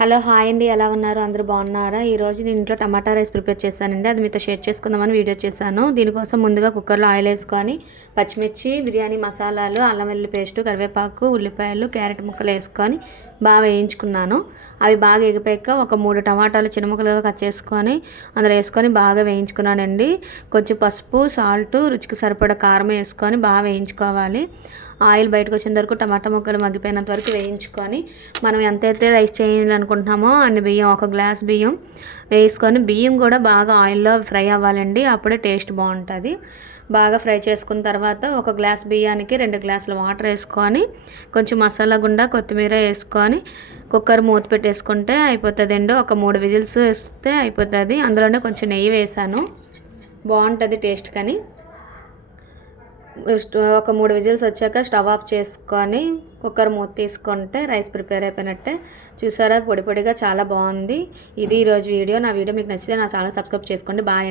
Hello hi అండి, ఎలా ఉన్నారు? అందరూ బాగున్నారా? ఈరోజు నేను ఇంట్లో టమాటా రైస్ ప్రిపేర్ చేశానండి. అది మీతో షేర్ చేసుకుందామని వీడియో చేశాను. దీనికోసం ముందుగా కుక్కర్లో ఆయిల్ వేసుకొని పచ్చిమిర్చి, బిర్యానీ మసాలాలు, అల్లం వెల్లుల్లి పేస్టు, కరివేపాకు, ఉల్లిపాయలు, క్యారెట్ ముక్కలు వేసుకొని బాగా వేయించుకున్నాను. అవి బాగా ఎగిపోయాక ఒక 3 టమాటాలు చిన్న ముక్కలుగా కట్ చేసుకొని అందులో వేసుకొని బాగా వేయించుకున్నానండి. కొంచెం పసుపు, సాల్ట్, రుచికి సరిపడా కారం వేసుకొని బాగా వేయించుకోవాలి. ఆయిల్ బయటకు వచ్చేంత వరకు టమాటా ముక్కలు మగ్గిపోయినంత వరకు వేయించుకొని మనం ఎంతైతే రైస్ చేయాలనుకుంటున్నామో అన్ని బియ్యం, 1 గ్లాస్ బియ్యం వేసుకొని బియ్యం కూడా బాగా ఆయిల్లో ఫ్రై అవ్వాలండి. అప్పుడే టేస్ట్ బాగుంటుంది. బాగా ఫ్రై చేసుకున్న తర్వాత 1 గ్లాస్ బియ్యానికి 2 గ్లాసుల వాటర్ వేసుకొని కొంచెం మసాలా గుండా కొత్తిమీర వేసుకొని కుక్కర్ మూత పెట్టేసుకుంటే అయిపోతుందండి. ఒక 3 విజిల్స్ వేస్తే అయిపోతుంది. అందులోనే కొంచెం నెయ్యి వేసాను, బాగుంటుంది టేస్ట్. కానీ ఒక 3 విజిల్స్ వచ్చాక స్టవ్ ఆఫ్ చేసుకొని కుక్కర్ మూత తీసుకుంటే రైస్ ప్రిపేర్ అయిపోయినట్టే. చూసారా, పొడి పొడిగా చాలా బాగుంది. ఇది ఈరోజు వీడియో. నా వీడియో మీకు నచ్చితే నా ఛానల్ సబ్స్క్రైబ్ చేసుకోండి. బాయ్.